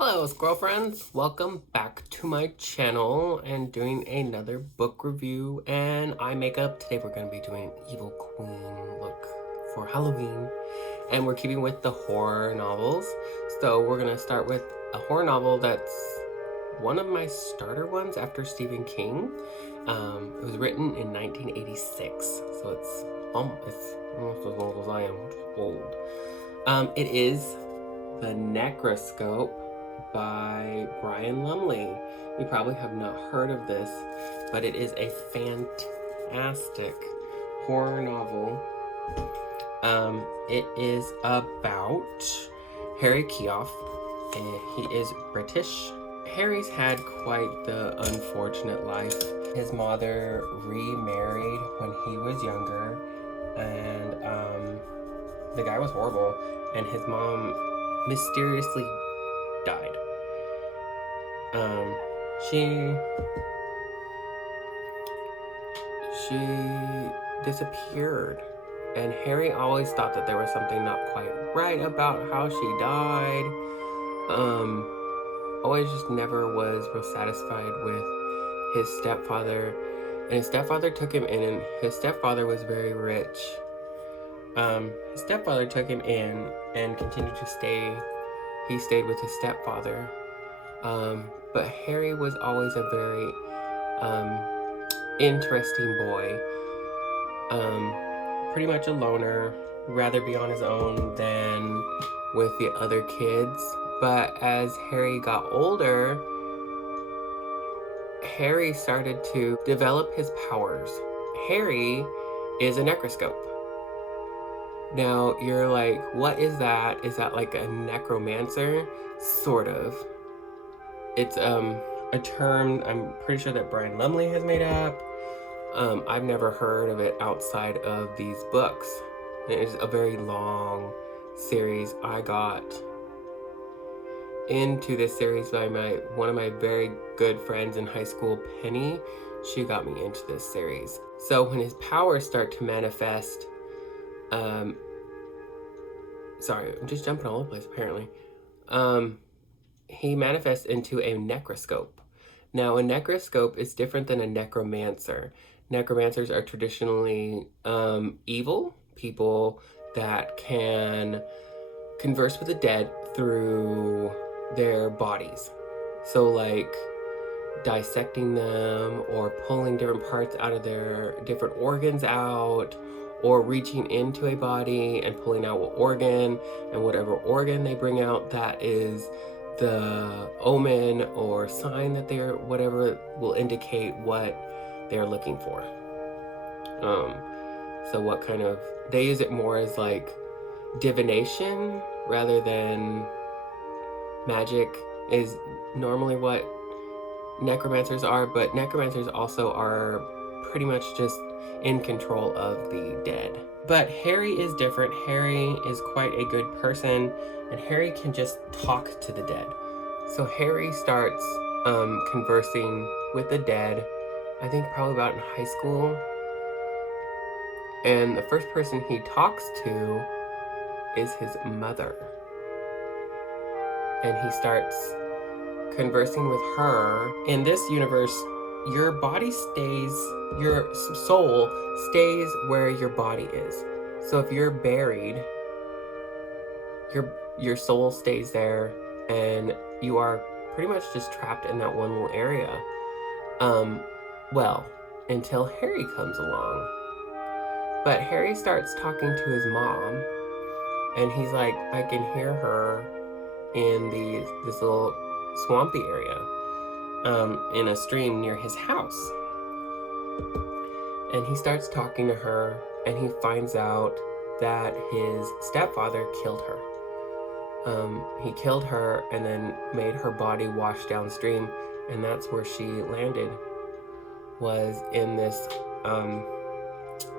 Hello, squirrel friends. Welcome back to my channel and doing another book review and eye makeup. Today we're going to be doing Evil Queen look for Halloween, and we're keeping with the horror novels. So we're going to start with a horror novel that's one of my starter ones after Stephen King. It was written in 1986, so it's almost as old as I am, which is old. It is The Necroscope by Brian Lumley. You probably have not heard of this, but it is a fantastic horror novel. It is about Harry Keough, and he is British. Harry's had quite the unfortunate life. His mother remarried when he was younger, and the guy was horrible, and his mom mysteriously died. She disappeared, and Harry always thought that there was something not quite right about how she died. Always just never was real satisfied with his stepfather, and his stepfather took him in, and his stepfather was very rich. His stepfather took him in and continued to stay. He stayed with his stepfather. But Harry was always a very interesting boy. Pretty much a loner, rather be on his own than with the other kids. But as Harry got older, Harry started to develop his powers. Harry is a necroscope. Now, you're like, what is that? Is that like a necromancer? Sort of. It's a term I'm pretty sure that Brian Lumley has made up. I've never heard of it outside of these books. It is a very long series. I got into this series by one of my very good friends in high school, Penny. She got me into this series. So when his powers start to manifest, sorry, I'm just jumping all over the place apparently. He manifests into a necroscope. Now, a necroscope is different than a necromancer. Necromancers are traditionally evil people that can converse with the dead through their bodies. So like dissecting them or pulling different parts out of their different organs out, or reaching into a body and pulling out what organ, and whatever organ they bring out, that is the omen or sign that they're, whatever will indicate what they're looking for. So what kind of, they use it more as like divination rather than magic is normally what necromancers are, but necromancers also are pretty much just in control of the dead. But Harry is different. Harry is quite a good person, and Harry can just talk to the dead. So Harry starts conversing with the dead, I think probably about in high school. And the first person he talks to is his mother. And he starts conversing with her. In this universe, your body stays, your soul stays where your body is. So if you're buried, your soul stays there, and you are pretty much just trapped in that one little area. Well, until Harry comes along. But Harry starts talking to his mom, and he's like, I can hear her in this little swampy area, in a stream near his house. And he starts talking to her, and he finds out that his stepfather killed her. He killed her and then made her body wash downstream, and that's where she landed, was in this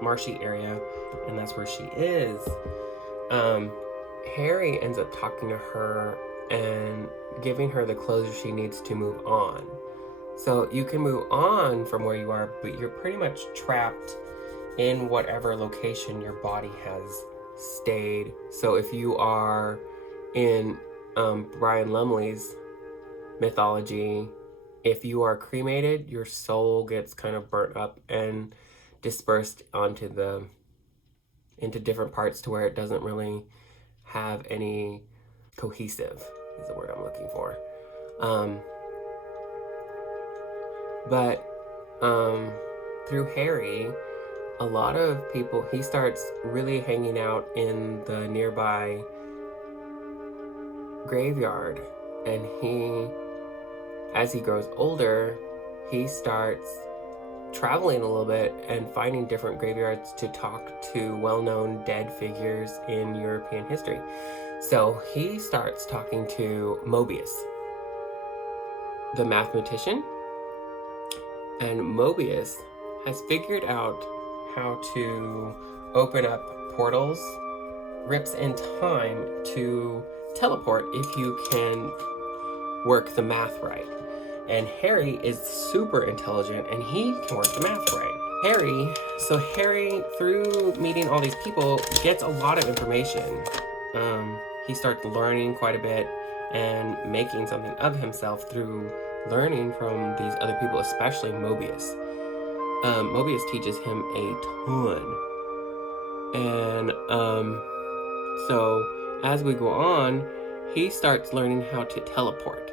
marshy area, and that's where she is. Harry ends up talking to her and giving her the closure she needs to move on. So you can move on from where you are, but you're pretty much trapped in whatever location your body has stayed. So if you are in Brian Lumley's mythology, if you are cremated, your soul gets kind of burnt up and dispersed into different parts to where it doesn't really have any cohesive, is the word I'm looking for. But through Harry, a lot of people, he starts really hanging out in the nearby graveyard, and as he grows older, he starts traveling a little bit and finding different graveyards to talk to well-known dead figures in European history. So he starts talking to Mobius, the mathematician, and Mobius has figured out how to open up portals, rips in time to teleport if you can work the math right. And Harry is super intelligent and he can work the math right. Harry, through meeting all these people, gets a lot of information. He starts learning quite a bit and making something of himself through learning from these other people, especially Mobius. Mobius teaches him a ton. And so as we go on, he starts learning how to teleport.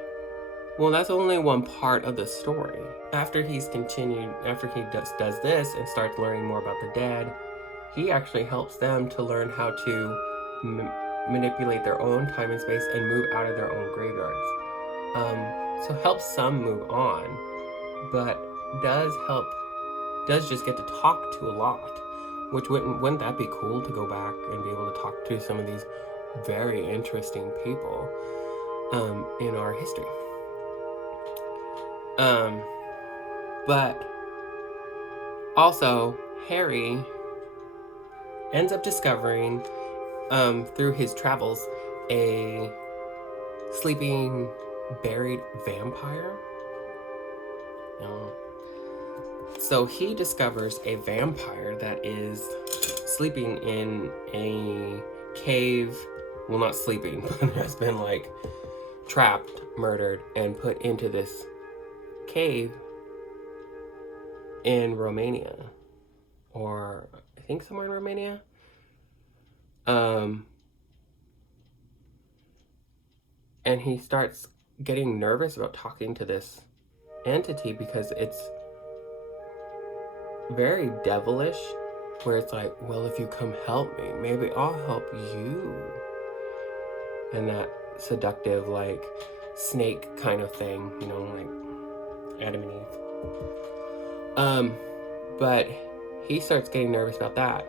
Well, that's only one part of the story. After he does this and starts learning more about the dead, he actually helps them to learn how to manipulate their own time and space and move out of their own graveyards. So helps some move on, but does just get to talk to a lot, which wouldn't that be cool to go back and be able to talk to some of these very interesting people in our history. But also Harry ends up discovering through his travels a sleeping buried vampire. So he discovers a vampire that is sleeping in a cave. Well, not sleeping, but has been like trapped, murdered, and put into this cave in Romania, or I think somewhere in Romania. And he starts getting nervous about talking to this entity because it's very devilish, where it's like, well, if you come help me, maybe I'll help you. And that seductive, like, snake kind of thing, like Adam and Eve. But he starts getting nervous about that.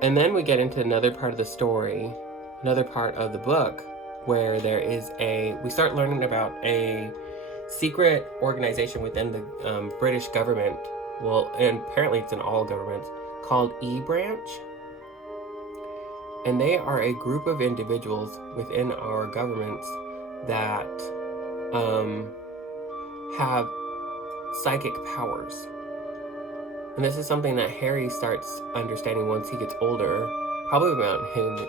And then we get into another part of the story, another part of the book, where we start learning about a secret organization within the British government. Well, and apparently it's in all governments, called E-Branch. And they are a group of individuals within our governments that have psychic powers. And this is something that Harry starts understanding once he gets older. Probably about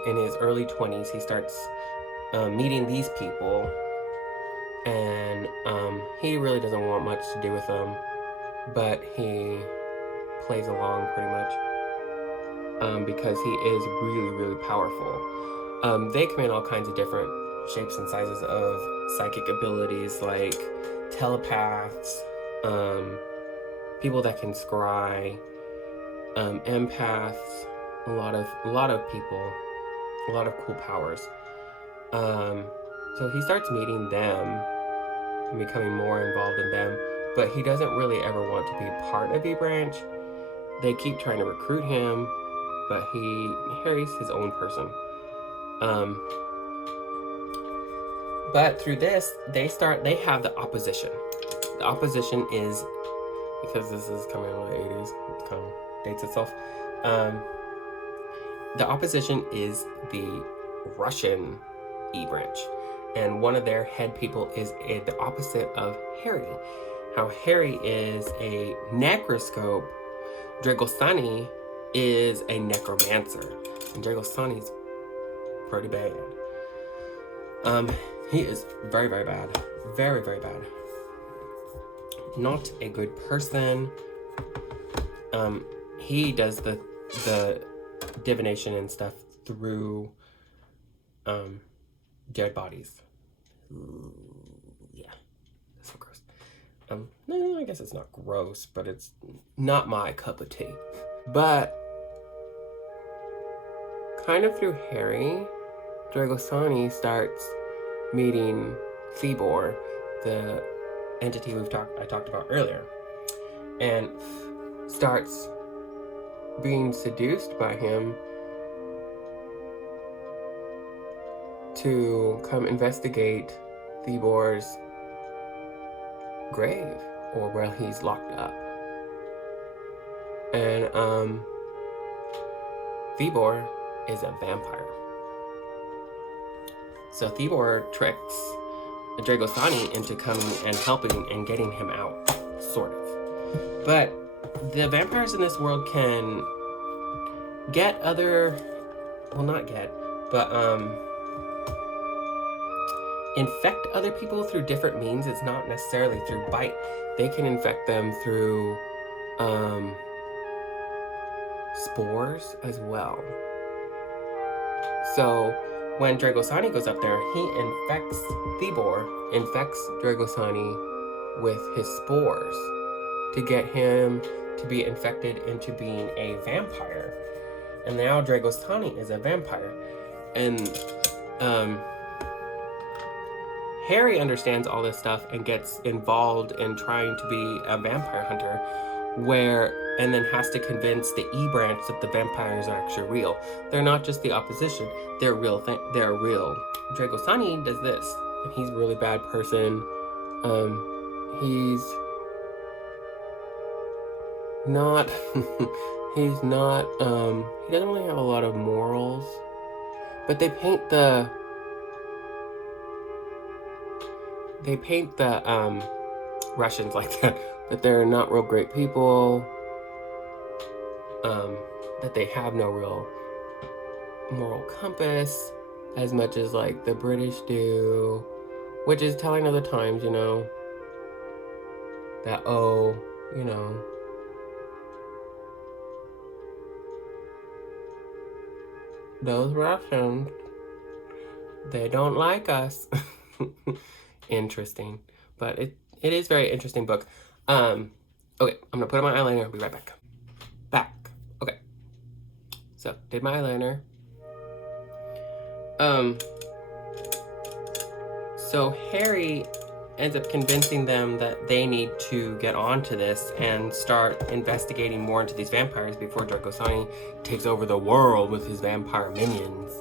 in his early 20s, he starts meeting these people. And he really doesn't want much to do with them, but he plays along pretty much because he is really, really powerful. They come in all kinds of different shapes and sizes of psychic abilities, like telepaths, people that can scry, empaths, a lot of people, a lot of cool powers. So he starts meeting them and becoming more involved in them, but he doesn't really ever want to be part of E-Branch. They keep trying to recruit him, but Harry's his own person. But through this, they have the opposition. The opposition is, because this is coming out of the 80s, it kind of dates itself. The opposition is the Russian E-Branch. And one of their head people is the opposite of Harry. How Harry is a Necroscope, Dragosani is a necromancer. And Dragosani's pretty bad. He is very, very bad. very, very bad. Not a good person. He does the divination and stuff through dead bodies. Ooh, yeah, that's so gross. No, I guess it's not gross, but it's not my cup of tea. But kind of through Harry, Dragosani starts meeting Thibor, the entity I talked about earlier, and starts being seduced by him to come investigate Thibor's grave, or where he's locked up. And Thibor is a vampire. So Thibor tricks Dragosani into coming and helping and getting him out, sort of. But the vampires in this world can get other, well, not get, but infect other people through different means. It's not necessarily through bite. They can infect them through spores as well. So when Dragosani goes up there, he infects Thibor, infects Dragosani with his spores to get him to be infected into being a vampire. And now Dragosani is a vampire. And Harry understands all this stuff and gets involved in trying to be a vampire hunter, and then has to convince the E branch that the vampires are actually real. They're not just the opposition, they're real. They're real. Dragosani does this, and he's a really bad person. He doesn't really have a lot of morals, but they paint the Russians like that they're not real great people, that they have no real moral compass as much as like the British do, which is telling other times, you know, that, oh, you know, those Russians, they don't like us. Interesting. But it is a very interesting book. Okay, I'm gonna put on my eyeliner. I'll be right back. Okay. So, did my eyeliner. So Harry ends up convincing them that they need to get onto this and start investigating more into these vampires before Dragosani takes over the world with his vampire minions,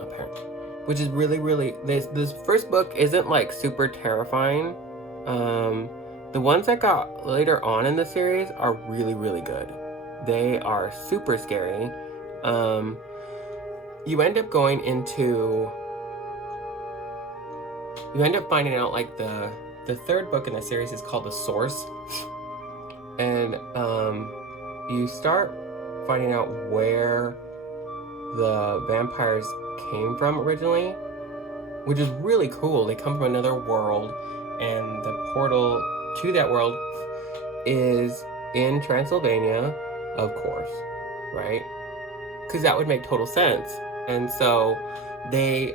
apparently. Which is really, really, this first book isn't like super terrifying. The ones that got later on in the series are really, really good. They are super scary. You end up finding out, like, the third book in the series is called The Source. And you start finding out where the vampires came from originally, which is really cool. They come from another world, and the portal to that world is in Transylvania, of course, right? Because that would make total sense. And so they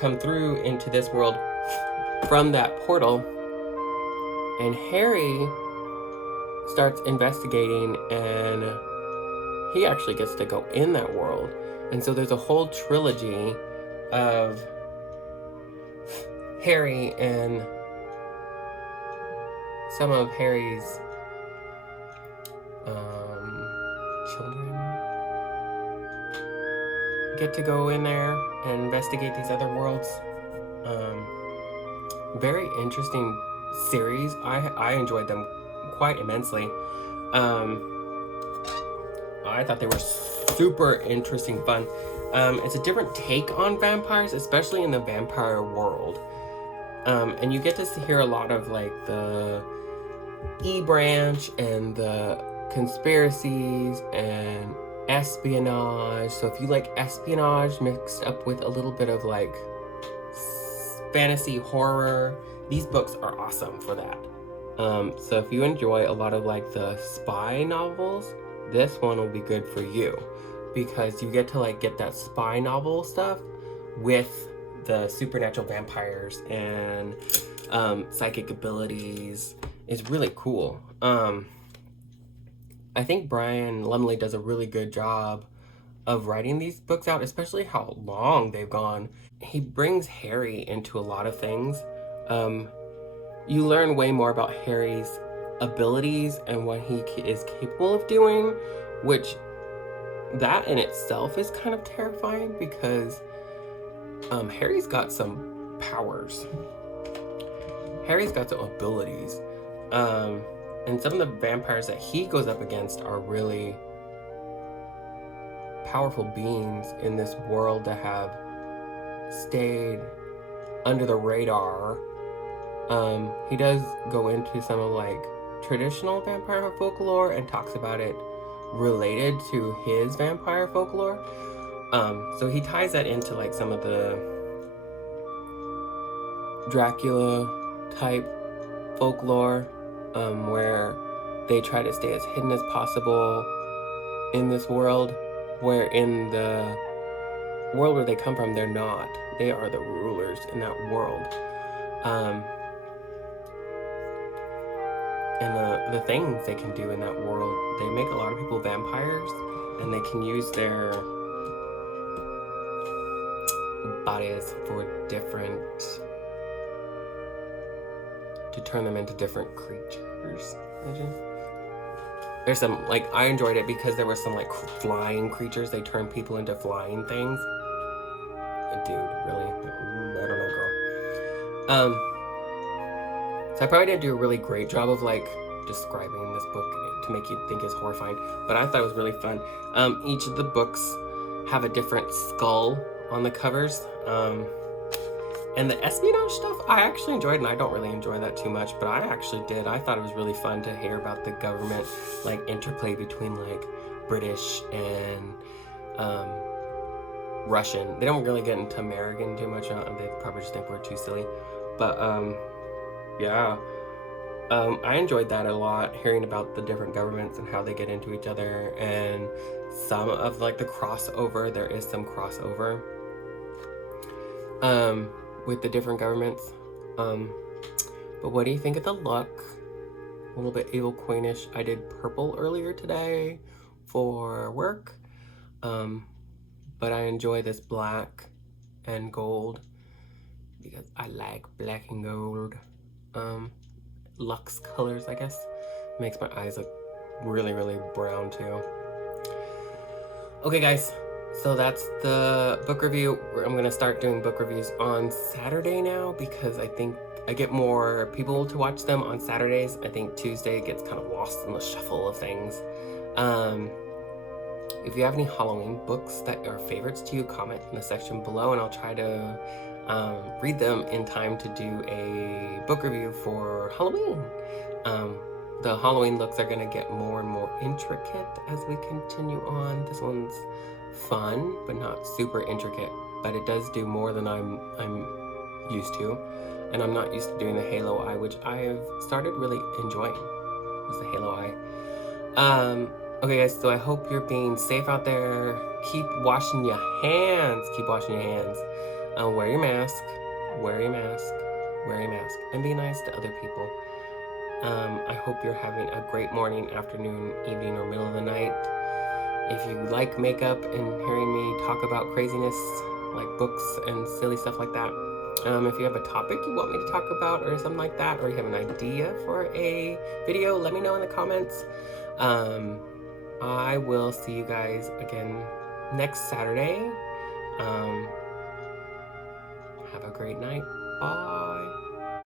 come through into this world from that portal, and Harry starts investigating, and he actually gets to go in that world. And so there's a whole trilogy of Harry and some of Harry's children get to go in there and investigate these other worlds. Very interesting series. I enjoyed them quite immensely. I thought they were super interesting, fun. It's a different take on vampires, especially in the vampire world. And you get to hear a lot of like the E branch and the conspiracies and espionage. So if you like espionage mixed up with a little bit of like fantasy horror, these books are awesome for that. So if you enjoy a lot of like the spy novels, this one will be good for you, because you get to like get that spy novel stuff with the supernatural vampires and psychic abilities. Is really cool. I think Brian Lumley does a really good job of writing these books out, especially how long they've gone. He brings Harry into a lot of things. You learn way more about Harry's abilities and what he is capable of doing, which that in itself is kind of terrifying, because Harry's got some powers. Harry's got some abilities. And some of the vampires that he goes up against are really powerful beings in this world that have stayed under the radar. He does go into some of like traditional vampire folklore and talks about it related to his vampire folklore. So he ties that into like some of the Dracula type folklore, where they try to stay as hidden as possible in this world, where in the world where they come from, they're not. They are the rulers in that world. And the things they can do in that world, they make a lot of people vampires, and they can use their bodies for different, to turn them into different creatures. Imagine. There's some, like, I enjoyed it because there were some, like, flying creatures. They turn people into flying things. Dude, really? I don't know, girl. So I probably didn't do a really great job of, like, describing this book to make you think it's horrifying, but I thought it was really fun. Each of the books have a different skull on the covers. And the espionage stuff, I actually enjoyed, and I don't really enjoy that too much, but I actually did. I thought it was really fun to hear about the government, like, interplay between, like, British and Russian. They don't really get into American too much. They probably just think we're too silly. But, yeah. I enjoyed that a lot, hearing about the different governments and how they get into each other, and some of, like, the crossover. There is some crossover with the different governments. But what do you think of the look? A little bit Evil Queenish. I did purple earlier today for work, but I enjoy this black and gold because I like black and gold. Luxe colors, I guess. Makes my eyes look really, really brown too. Okay, guys. So that's the book review. I'm gonna start doing book reviews on Saturday now, because I think I get more people to watch them on Saturdays. I think Tuesday gets kind of lost in the shuffle of things. If you have any Halloween books that are favorites to you, comment in the section below, and I'll try to read them in time to do a book review for Halloween. The Halloween looks are gonna get more and more intricate as we continue on. This one's fun, but not super intricate, but it does do more than I'm used to, and I'm not used to doing the halo eye, which I've started really enjoying, was the halo eye. Okay, guys, so I hope you're being safe out there. Keep washing your hands. Keep washing your hands. Wear your mask. Wear your mask. Wear your mask. And be nice to other people. I hope you're having a great morning, afternoon, evening, or middle of the night. If you like makeup and hearing me talk about craziness, like books and silly stuff like that, if you have a topic you want me to talk about or something like that, or you have an idea for a video, let me know in the comments. I will see you guys again next Saturday. Have a great night. Bye.